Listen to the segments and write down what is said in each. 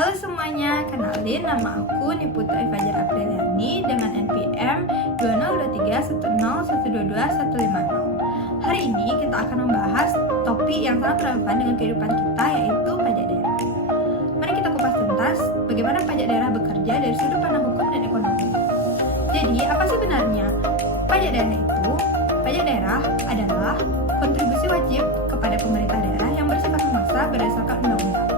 Halo semuanya, kenalin nama aku Niputa Fajar Apriliani dengan NPM 202310121250. Hari ini kita akan membahas topik yang sangat relevan dengan kehidupan kita, yaitu pajak daerah. Mari kita kupas tuntas bagaimana pajak daerah bekerja dari sudut pandang hukum dan ekonomi. Jadi, apa sebenarnya pajak daerah itu? Pajak daerah adalah kontribusi wajib kepada pemerintah daerah yang bersifat memaksa berdasarkan undang-undang,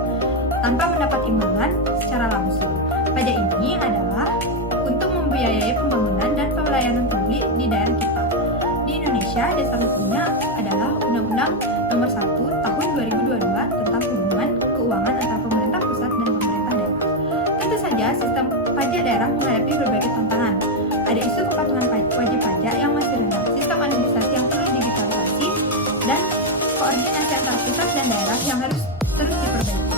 tanpa mendapat imbalan secara langsung. Pajak ini adalah untuk membiayai pembangunan dan pelayanan publik di daerah kita. Di Indonesia, dasar hukumnya adalah Undang-Undang Nomor 1 Tahun 2022 tentang hubungan keuangan antara pemerintah pusat dan pemerintah daerah. Tentu saja, sistem pajak daerah menghadapi berbagai tantangan. Ada isu kepatuhan wajib pajak yang masih rendah, sistem administrasi yang perlu digitalisasi, dan koordinasi antara pusat dan daerah yang harus terus diperbaiki.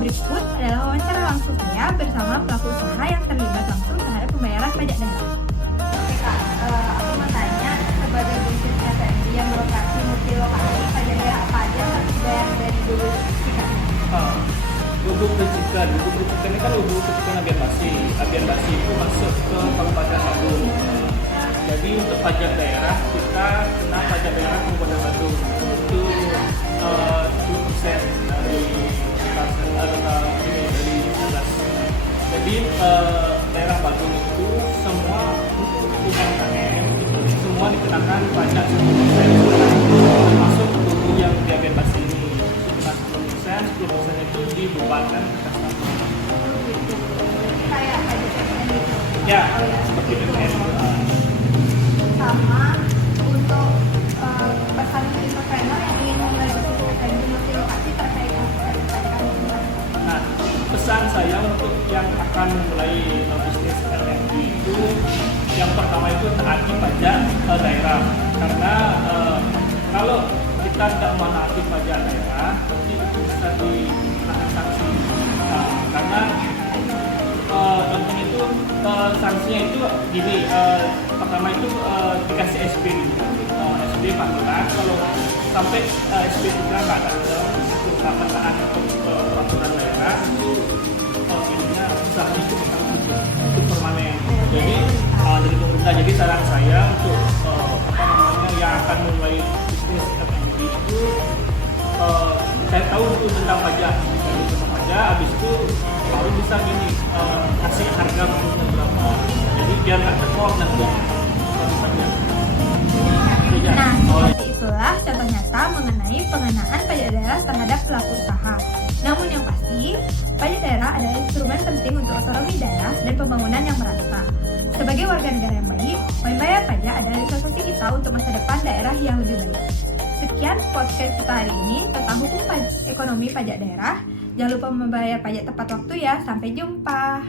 Berikut adalah wawancara langsung saya bersama pelaku usaha yang terlibat langsung terhadap pembayaran pajak daerah. Oke Kak, aku mau tanya, sebagai bisnis SMB yang beroperasi multilokasi, pajak daerah apa aja yang harus dibayar dari dulu kita? Lubuk Percikan ini kan lubuk Percikan Abian Basi itu masuk ke Kabupaten Badung. Jadi untuk pajak daerah kita kena pajak daerah Kabupaten Badung itu 10% dari atas. Jadi daerah Badung itu semua untuk UMKM semua dikenakan pajak 10%, termasuk lubuk yang di Abian Basi ini. 10% itu dibebankan ke customer. Kayak pajak daerah gitu? Ya, seperti BPN. Sama untuk pesan entrepreneur yang ingin memulai bisnis SMB multilokasi terkait pajak. Nah, pesan saya untuk yang akan memulai bisnis SMB itu, yang pertama itu taati pajak daerah, karena kalau kita tidak menaati pajak daerah, nanti itu bisa dikenakan sanksi. Karena contohnya itu sanksinya itu gini, pertama itu dikasih SP dulu, SP 14. Kalau sampai SP 3 nggak ada untuk taat peraturan daerah, itu ininya usahanya itu itu permanen. Jadi dari pemerintah, jadi saran saya untuk yang akan mulai bisnis SMB itu saya tahu dulu tentang pajak, habis itu baru bisa gini kasih harga berapa, jadi biar nggak tekor nanti pajak. Nah, seperti itulah contoh nyata mengenai pengenaan pajak daerah terhadap pelaku usaha. Namun yang pasti, pajak daerah adalah instrumen penting untuk otonomi daerah dan pembangunan yang merata. Sebagai warga negara yang baik, membayar pajak adalah investasi kita untuk masa depan daerah yang lebih baik. Sekian podcast kita hari ini tentang hukum ekonomi pajak daerah. Jangan lupa membayar pajak tepat waktu ya. Sampai jumpa.